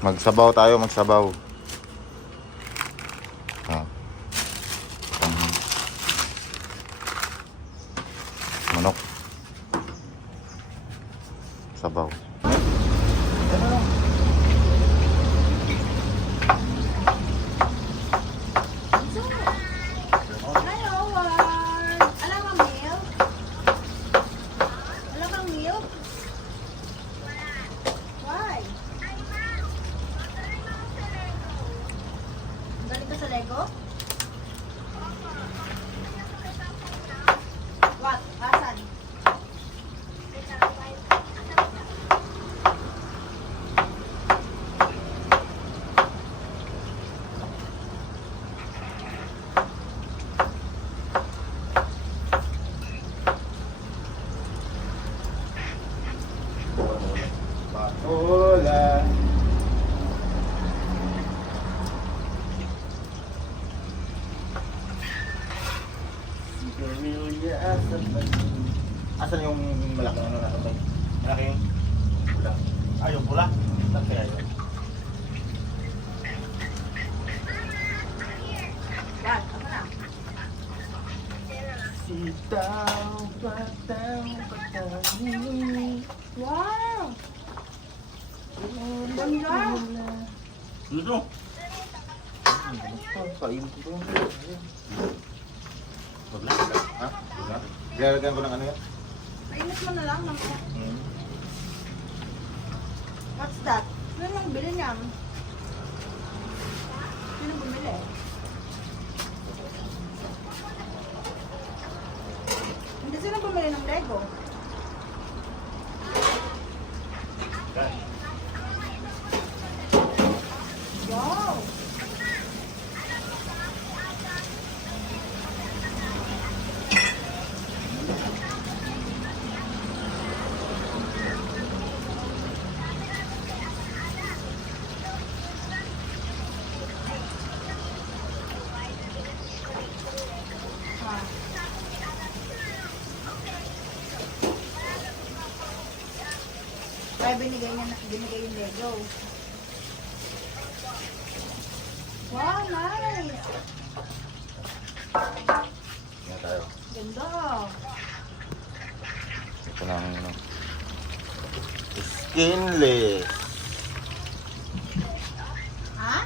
Magsabaw tayo, magsabaw. Ah. Manok. Sabaw. Sa Lego? What? Asan? Hola. Asan yung malaking ano na ito? Malaking pula. Ay, yung pula? Saan kaya yun? Yan, ano na? Sitaw, batang, Wow! Ganda! Luto. Kain ko. Wala. Ha? Wala. Lalagyan ko ng ano yan? Mainit mo na lang. What's that? Sino nang bili niyan? Sino bumili? Hindi sino bumili ng Lego? Wow! Kaya binigay yung Lego. Wow, nice! Yan tayo. Ganda! Ito na ang ano. Skinless. Ha?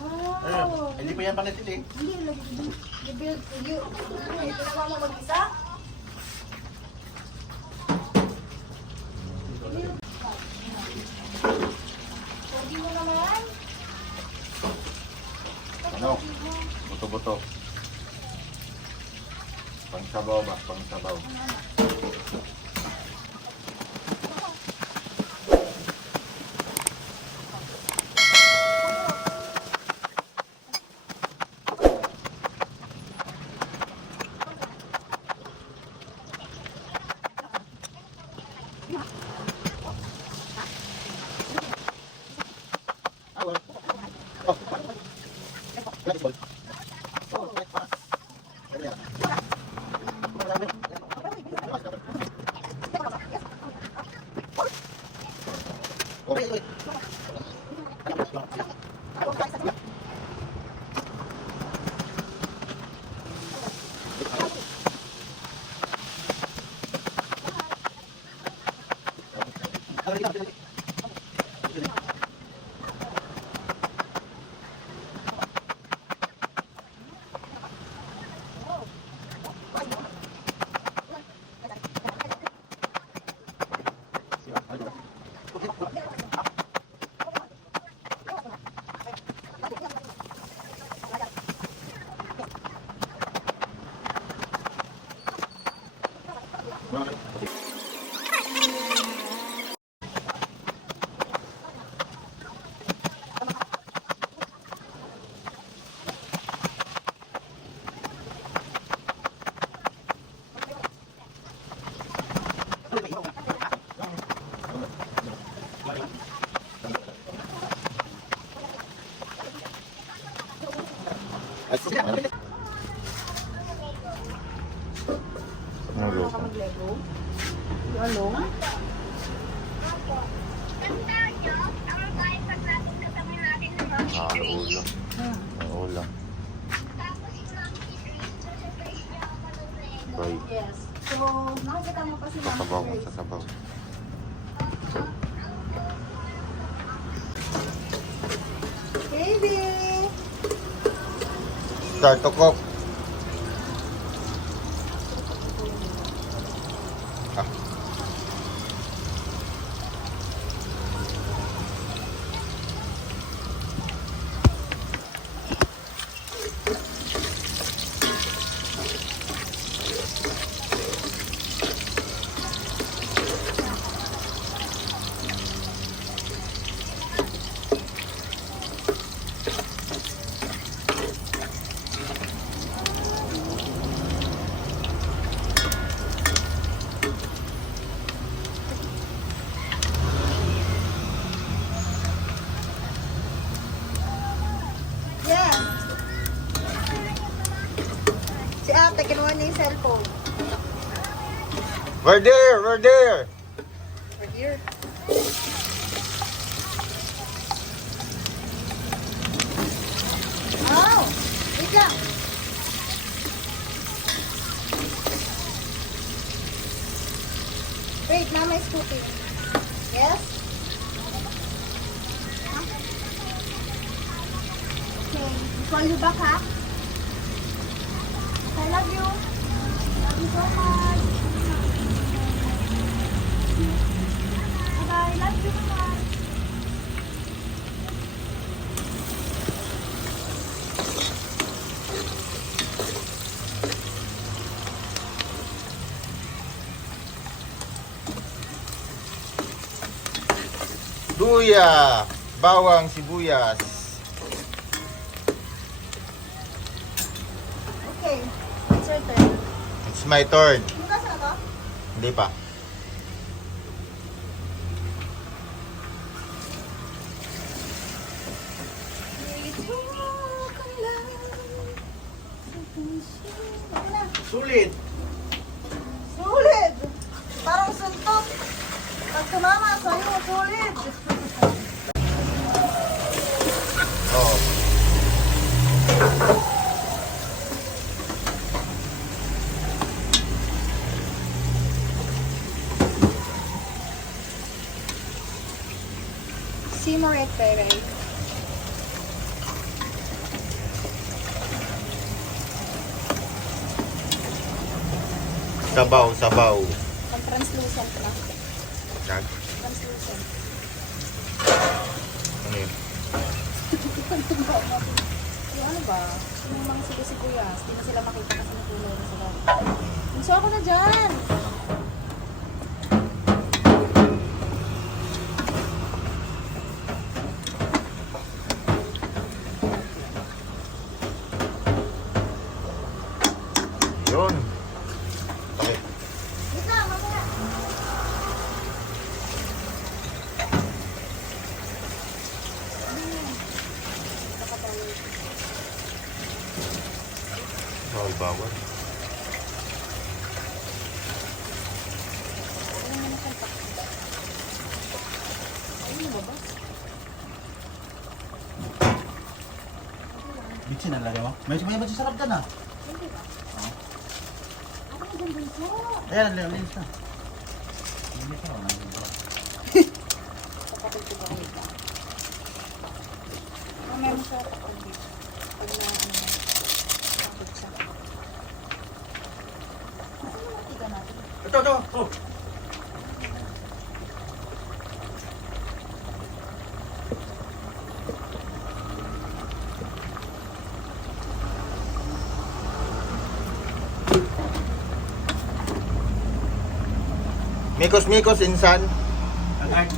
Wow! Hindi pa yan panitil eh. Hindi, nag-build you. Ginawa mo mag-isa? Pogi mo naman. Ano? Buto-buto. Pangsabaw ba? Pangsabaw. Lego? You alone? Ulam. Ulam. Boy. Yes. So, nakikita mo pa si Mama Sasabaw, Grace. sasabaw. Baby! Start to cook. Ah. Yes! Si ate, kinuha niya yung cellphone. We're there, we're there. Right here. Oh! Wait lang. Wait, Mama is cooking. Yes? Huh? Okay. Call you back, ha? I love you. Love you so much. Bye-bye. Love you so much. Luya, bawang, sibuyas. Okay. It's your turn. It's my turn. Bukas na to? Hindi pa. Sulit. Sulit! Parang suntok. Pag tumama sa'yo, sulit. Oh. Simmer it, baby. Sabaw, sabaw. Pag translucent na. Nag. Translucent. Ano yun? Yung ano ba? Yung mga sibuyas. Di na sila makita kasi natuloy na sila. Gusto ako na dyan! Yun. Okay. Wait lang, mamaya. Bawal, bawal. Ayun ba ba? Bitsin ang lagay mo? May sarap dyan ah. Hindi ba? Ako na dyan bunso. Ayan, linis na. Linis na. Kapatid ko ba kita? Mamaya mo siya kapatid. Pag na ano na. Kapatid siya. Ano na matiga natin? Ito, ito. Oh. Mikos-mikos, insan. Nag-heart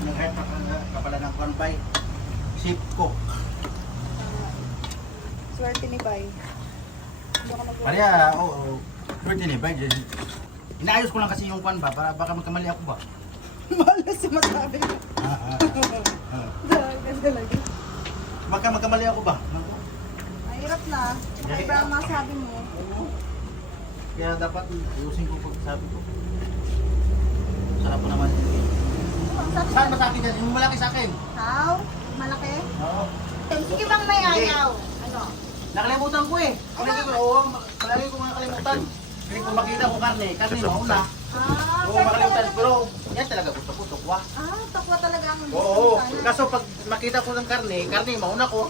ka pala ng konpay. Sip ko. Swerte ni Bay. Hindi ako nag- Maria, oo. Birthday ni Bay. Inaayos ko lang kasi yung kwan ba, para baka magkamali ako ba? Malas yung masabi ko. Dahil talaga. Baka magkamali ako ba? Naku. Mahirap na. Tsaka iba ang masabi mo. Oo. Kaya dapat ayusin ko pag sabi ko. Sarap po naman. Ang sarap. Saan ba sa akin yan? Yung malaki sa akin. How? Malaki? Oo. Sige bang may ayaw? Ano? Nakalimutan ko eh. Palagi ko nakalimutan. Hindi ko makita ko karne. Karne mauna. Oo, makalimutan. Pero yan talaga gusto ko, tukwa. Takwa talaga ang gusto Oo, mo sana. kaso pag makita ko ng karne mauna ko.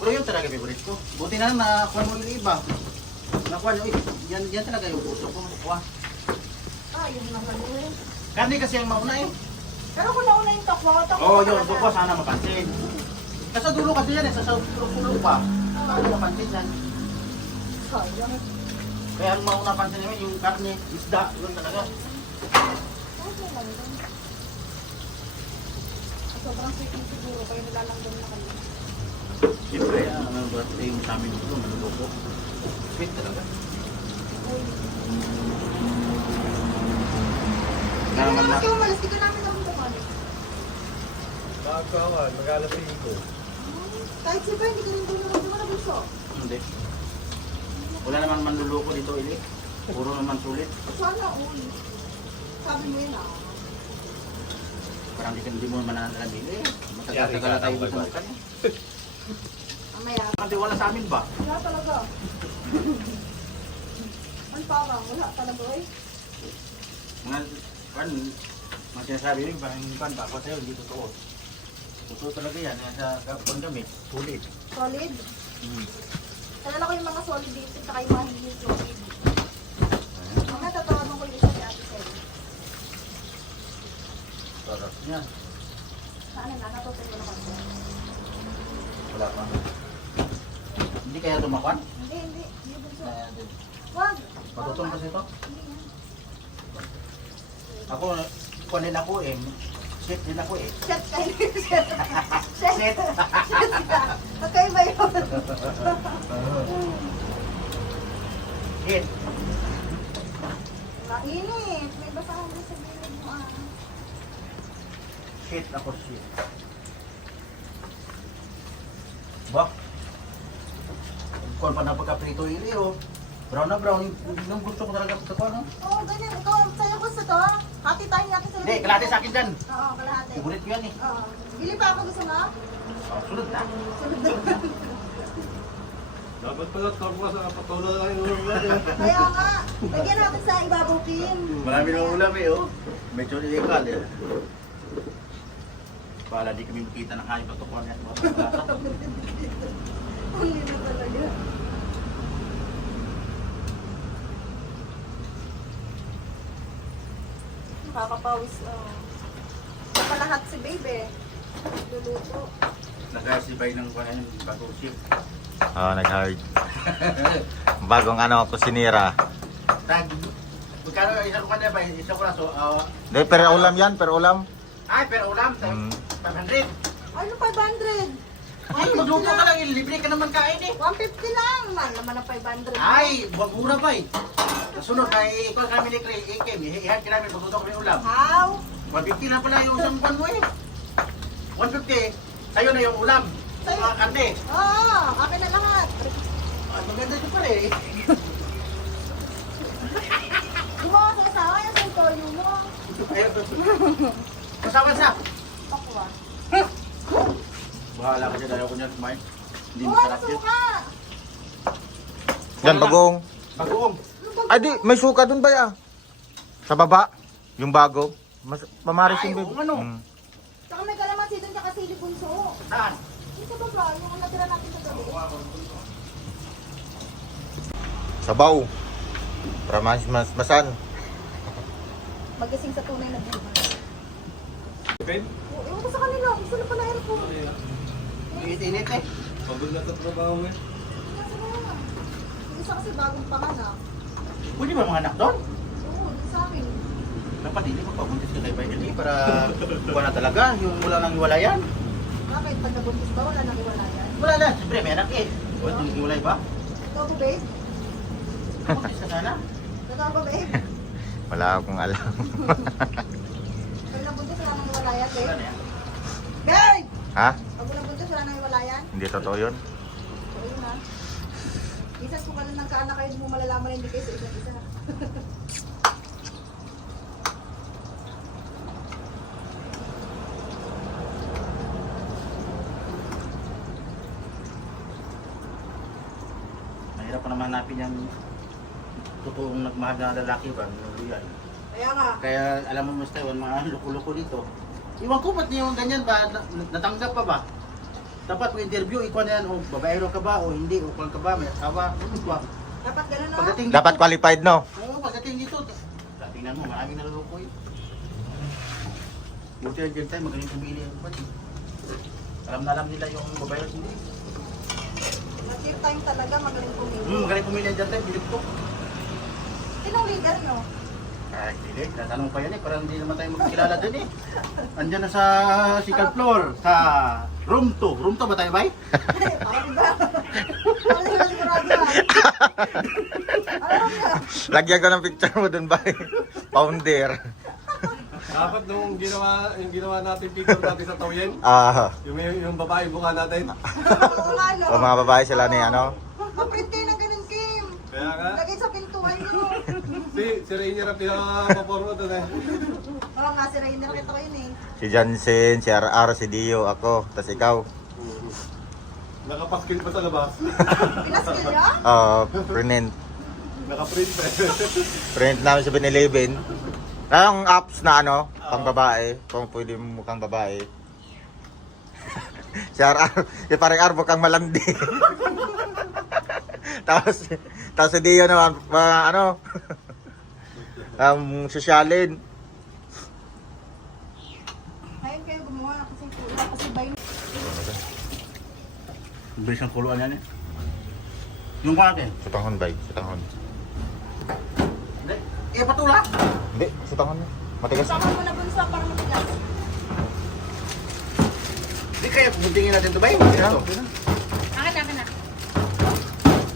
Pero yun talaga favorite ko. Buti na lang nakuha mo yung iba. Nakuha nyo, yan talaga yung gusto ko. Tukwa. Yun naman yun. Karne kasi ang mauna eh. Pero kung nauna yung takwa Oo, yun. talaga. Tukwa sana mapansin. Kasi dulo kasi yan eh. Sa sulok pa. Sana mapansin yan. Sayang. Kaya ang mauna pansin namin yung karne, isda. Yun talaga. Okay lang yun. Sobrang sweet mo siguro, kaya nilalanggan na kami. Siyempre, ano birthday yung sa amin dito, manuloko. Sweet talaga. Hindi na mas kayo umalis, di ka namin naman kumalit. Magkawan, mag-alasing ko. Kahit si Ben, hindi ka rin doon naman naman nabuso. Hindi. Wala naman manluloko dito, Ili. Puro naman sulit. Sana, uy. Sabi mo yun Parang hindi mo mananalan, Ili. Matagal-tagal na tayo dito makan. Mamaya. Kasi wala sa amin ba? Wala talaga. Ang parang, wala talaga eh. Mga sinasabi rin, parang kan ba? Ako sa'yo, hindi totoo. Totoo talaga yan. Nasa kapon kami, sulit. Solid. Alala ko yung mga solid dito, saka yung mga hindi solid. Mamaya tatawagan ko yung isa ni Ate Sel. Sarap niya. Saan na, natutunan na kami. Wala pa. Hindi kaya tumakan? Hindi, hindi. Hindi bunso. Kaya din. Wag. Patutong kasi ito? Hindi yan. Ako, kuha din ako eh. Shit din ako eh. Shit kayo. Shit. Shit. Shit. Shit ka. Magkaiba yun. Shit. Mainit. May basahan din sa gilid mo Shit ako, shit. Ba? Kung pa na pagka-prito ili oh. Brown na brown. Yung gusto ko talaga sa kuha, no? Oo, ganyan. Ikaw, sa'yo gusto to. Hati tayo natin sa Hindi, kalahati sa akin dyan. Oo, kalahati. Favorite ko yan eh. Oo. Bili pa ako gusto mo? Oh, sunod na. Dapat pala kapwa sa patuloy lang yung ulam. Kaya nga, lagyan natin sa ibabaw pin. Marami ng ulam eh, oh. Medyo illegal eh. Pala di kami makita ng kain patukuan at mga pagkasa. Hindi na talaga. Nakakapawis. Kapalahat si baby. Luluto. Nagkasibay ng kuha yung bagong ship. Nag-hard. Bagong ano, kusinira. Tag, magkano isang kuha na ba? Isang kuraso? Hindi, pero ulam yan, pero ulam. Ay, pero ulam. 500. Ano 500? Ay, magluto ka lang. Libre ka naman kain eh. 150 lang. Man naman ang 500. Ay, buwag mura ba eh. Nasunod, ay ikaw kami ni Ikem. Ihihad ka namin, magluto kami ulam. How? 150 na pala yung isang buwan mo eh. 150, sa'yo na yung ulam. Sa'yo? Mga karte. Oo, akin na lahat. Ay, maganda nyo pala eh. Di ba kasi asawa yan sa toyo mo? Kasama sa. Ako ah. Bahala ka dyan, ayaw ko niyan kumain. Hindi Buwan na masarap yun. suka. Yan, bagong. Bagoong. Ay, di, may suka dun ba ya? Sa baba, yung bago. Mas, mamaris Ay, yung baby. oo, ano? Saka may kalamansi doon tsaka sili punso. Saan? Yung sa baba, yung natira natin sa gabi. Sabaw. Para masan. Magising sa tunay na buhay. Ben, Oo, ewan ko sa kanila. Gusto na pala aircon. Init eh. pagod na tatrabaho eh. Kasi na. Yung isa kasi bagong panganak. Pwede ba mga anak doon? Oo, yun sa amin. Dapat hindi mo pabuntis ka kay Bailey para kuha na talaga yung wala nang iwalayan. Bakit? Pag nabuntis ba, wala nang iwalayan? Wala na, siyempre may anak eh. Huwag nang iwalay ba? Ikaw ba, babe? Buntis ka sana. Ikaw ba, babe? Wala akong alam. Pag nabuntis, wala nang iwalayan, Wala babe? na yan. Babe! Ha? Pag nabuntis, wala nang iwalayan? Hindi totoo yun. So, yun ha. Minsan kung kayo nagkaanak kayo, mo malalaman na hindi kayo sa isa't isa. Mahirap pa naman hanapin yung totoong nagmahal na lalaki ba? Yan. Kaya nga. Kaya alam mo Mr. Taiwan, mga loko-loko dito. Iwan ko ba't niyo ganyan ba? Natanggap pa ba? Dapat may interview, ikaw na yan, o babaero ka ba o hindi, o kung ka ba, may asawa, ano ba? Dapat ganun, no? Pagdating dito, Dapat qualified, no? oo, pagdating dito, tingnan mo, maraming naluloko yun. Buti lang dyan tayo, magaling pumili ang pati. Alam na alam nila yung babaero at hindi. Mag-give time talaga, magaling pumili. Magaling pumili ang dyan tayo, bilip ko. Sinong leader nyo? Ay, hindi. Tatanong pa yan eh. Parang hindi naman tayo magkilala dun eh. Andyan na sa second floor, sa room 2. Room 2 ba tayo, bay? Parang iba. Parang iba sigurado ah. Alam niya. Lagyan ko ng picture mo dun ba? Founder. Dapat nung yung ginawa natin picture natin sa Tauyen, Ah, yung babae mukha natin. Oo nga, no? o mga babae sila ni ano? Maprint kayo na ganun, Kim. Kaya nga, Lagay sa pintuan nyo. si Rainier ang pinaka-paporma doon eh. Oo nga, si Rainer, kita ko yun eh. Si Jansen, si RR, si Dio, ako, tas ikaw. Nakapaskil pa sa labas. Pinaskill niya? Print. Nakaprint eh. Print namin sa 7-Eleven. Ang apps na ano, pang babae, kung pwede mukhang babae. Si RR, si parang R mukhang malandi. tapos si Dio naman, ano, sosyalin. Ngayon kayo gumawa kasi kulang kasi ba yung... Bilis ang kuluan yan eh. Yung kwake. Sa tanghon, bay, sa tanghon. Hindi. Eh, patula. Hindi, sa tanghon. Matigas. Sama mo na bunso para matigas. Hindi kaya puntingin natin ito ba? Ito. Akin na.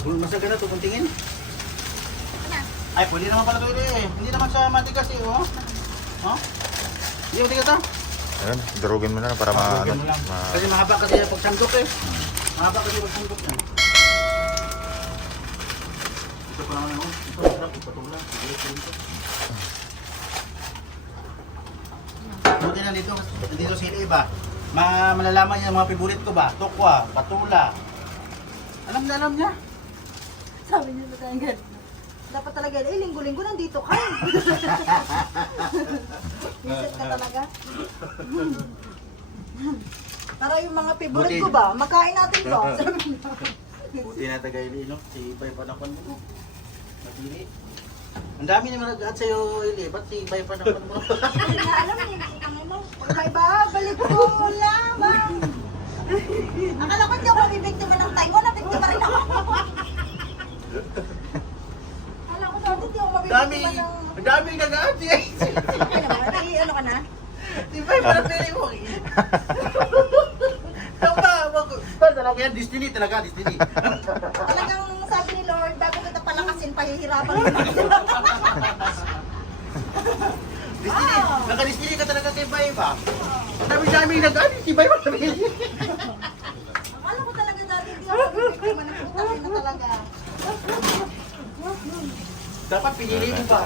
Masag na ito, puntingin. Ano? Ay, pwede naman pala ito eh. Hindi naman sa matigas eh, oh. Oh? Hindi mo ito. Ayun, durugin mo na para ma... Bigyan mo lang. Kasi mahaba kasi yung pagsandok eh. Mahaba kasi yung pagsandok yan. Ito pa naman ako. Ito, sarap, patula. Buti na dito sila iba. Malalaman niya yung mga favorite ko ba? Tokwa, patula. Alam niya. Sabi niya sa kanya ganun. Dapat talaga, linggo-linggo nandito ka. Visit ka talaga. Para yung mga favorite ko ba, makain natin to. Sabi niya. Buti na tagay no? Si Ibay pa nakon mo. Matili. Ang dami naman nag-add sa'yo, Ili. Ba't si Ibay pa nakon mo? Hindi na alam niya, ang ano. May ba, balik ko lamang. Akala ko hindi ako mabibiktima ng Taiwan, nabiktima rin ako. Akala ko dati hindi ako mabibiktima ng... Ang dami nag-add siya. Ano naman, ano ka na? Si Ibay pa napili mo. Tama, talaga yan, Destiny talaga, Destiny. Talagang sabi ni Lord, bago kita palakasin, pahihirapan mo. Destiny, naka-Destiny ka talaga kay Ibay ba? Dami nag-add, si Ibay pa napili. Akala ko talaga dati hindi ako mabibiktima ng putangin na talaga. Dapat pinili mo ba?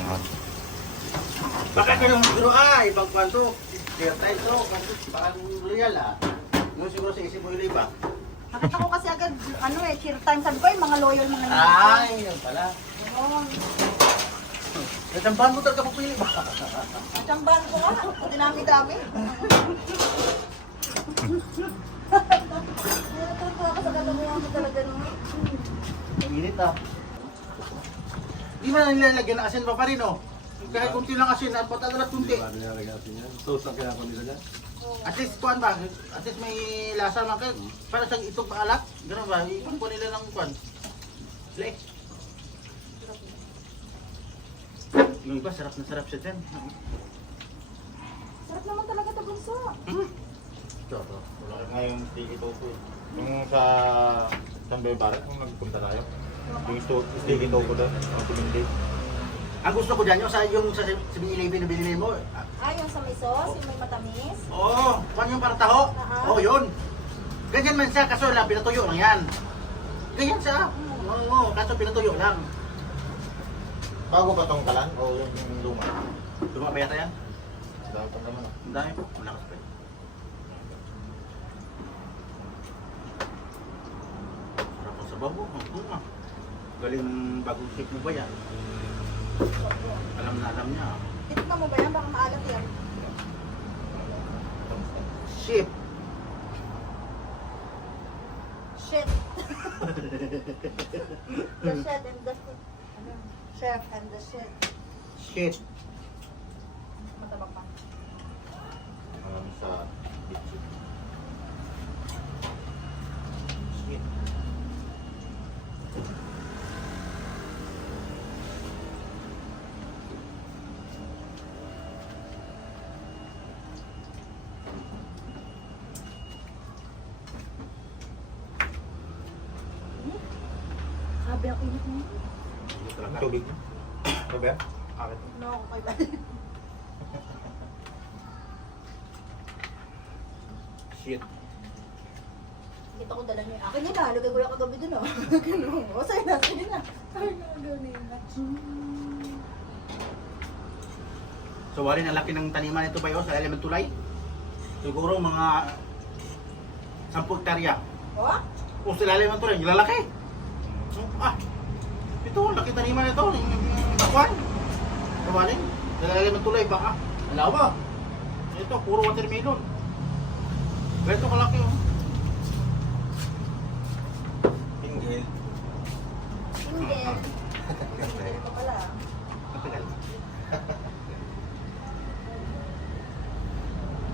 Baka ka nung siguro, ibang kwanto. Kaya tayo ito, parang real Yung siguro sa isip mo yung iba. Nakita ko kasi agad, cheer time. Sabi ko, yung mga loyal, mga nandito. Ay, yun pala. Oo. Natambahan mo talaga pagpili ba? Natsambahan ko nga. Dinami-dami. Natutuwa ka sa gagawin mo talaga nung. Ang init Di ba nilalagyan ng asin pa rin Kahit kunti lang asin, at patadalat kunti. Ano nilalagay natin yan? Sauce ang kaya ko nila dyan. At least kuan ba? At least may lasa lang kayo. Para sa itong paalat, gano'n ba? Ipon ko nila ng kuan. Slay. Yung iba, sarap na sarap siya dyan. Sarap naman talaga ito, bunso. Ito. Ngayon, tiki tofu. Yung sa San Bebara, kung nagpunta tayo. Yung tiki tofu doon, ang tumindi. Ang gusto ko dyan, yung sa 7-Eleven na binili mo. Yung sa may sauce, yung may matamis. Oo, kung yung parang taho. Oo, yun. Ganyan man siya, kaso lang, pinatuyo lang yan. Ganyan siya. Oo, kaso pinatuyo lang. Bago ba tong kalan o yung luma? Luma ba yata yan? Dahil pa naman Ang dami po. Malakas pa yun. Sarap ang sabaw mo. Ang bunga. Galing ng bagong ship mo ba yan? Alam na alam niya. Titikman mo ba yan? Baka maalat yan. Ship! Shit. The shit and the ano? Chef and the shit. Shit! Matabak pa. Sa beach. Shit! Sabi ang init mo. Ang tubig niya. Robert? Bakit? No, ako kay Bal. Shit! Kita ko dala niya. Akin yun na. Lagay ko yung kagabi dun ah. Ganun. O sa'yo na. Sa'yo na. Sa'yo na. Ganun na. So wari ang laki ng taniman nito ba yun sa element tulay? Siguro mga 10 hektarya. O? O sa ilalim ng tulay, yung lalaki. Ito, laki taniman nito. Yung bakwan. Kawaling. Sa ilalim ng tulay, baka. Wala ba? Ito, puro watermelon. Ganito kalaki oh. Pinggil. Hindi. Hindi pa pala. Matagal.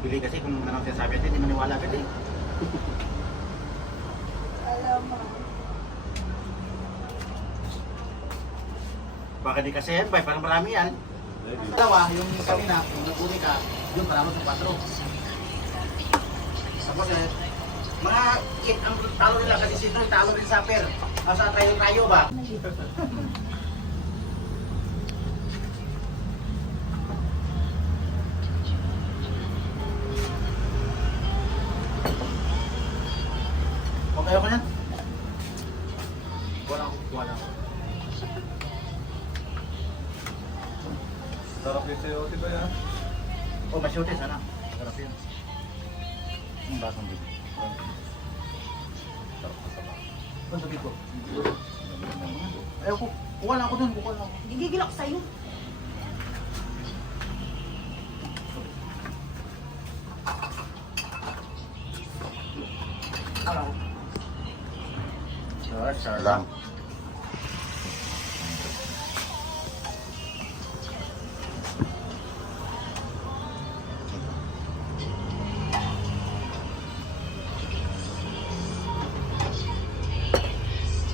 Pili kasi kung ano sinasabi natin, hindi maniwala agad eh. Alam mo. Baka di kasi yan, parang marami yan. Dalawa, yung kanina, yung naguli ka, yun para mo sa 4. Tapos mga ang talo nila kasi sino, talo rin sa per. Nasa tayo ba? Okay ako yan? Wala ako. Sarap yung sayote ba yan? Oh, masyute sana. Sarap yun. Ang basang big. Ano sabi ko? Ayaw ko. Kuha lang ako dun. Kuha lang ako. Gigigil ako sa'yo. Kuha lang ako. Sure. Lang.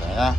Saya.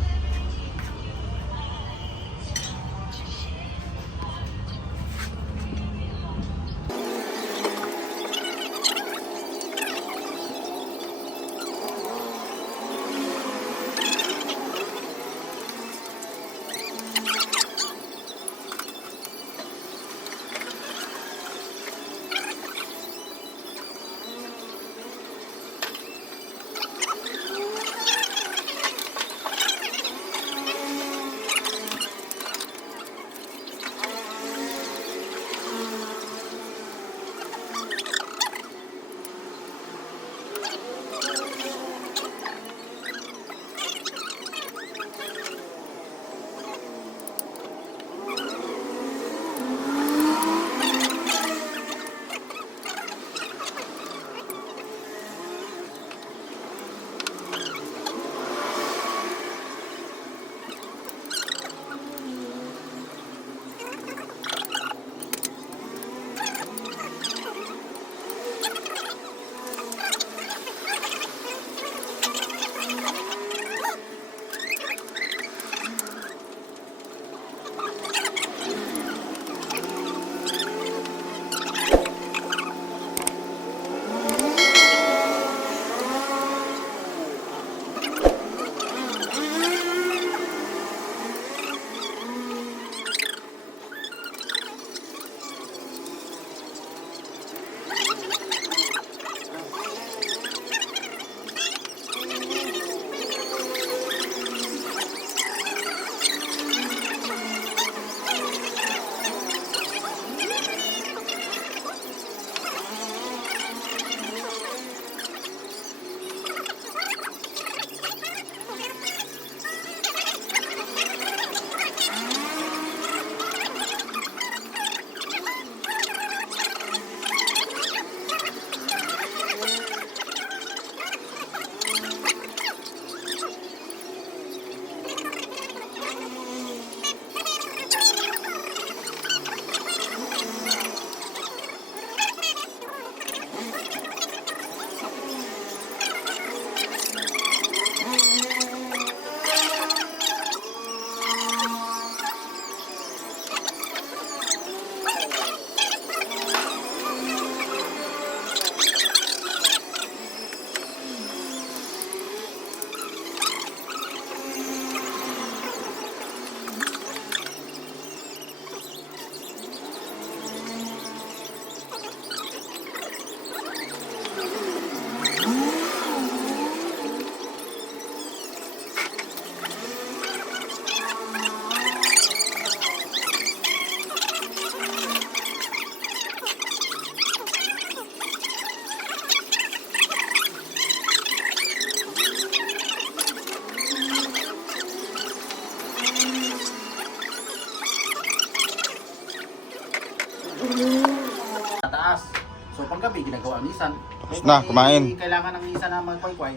gabi, ginagawa ang Nissan. Tapos na, kumain. Kailangan ng Nissan na magkway-kway.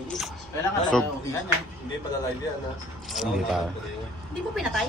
Kailangan So, na upihan yan. Hindi pa na live yan, ha? Hindi pa. Hindi mo pinatay?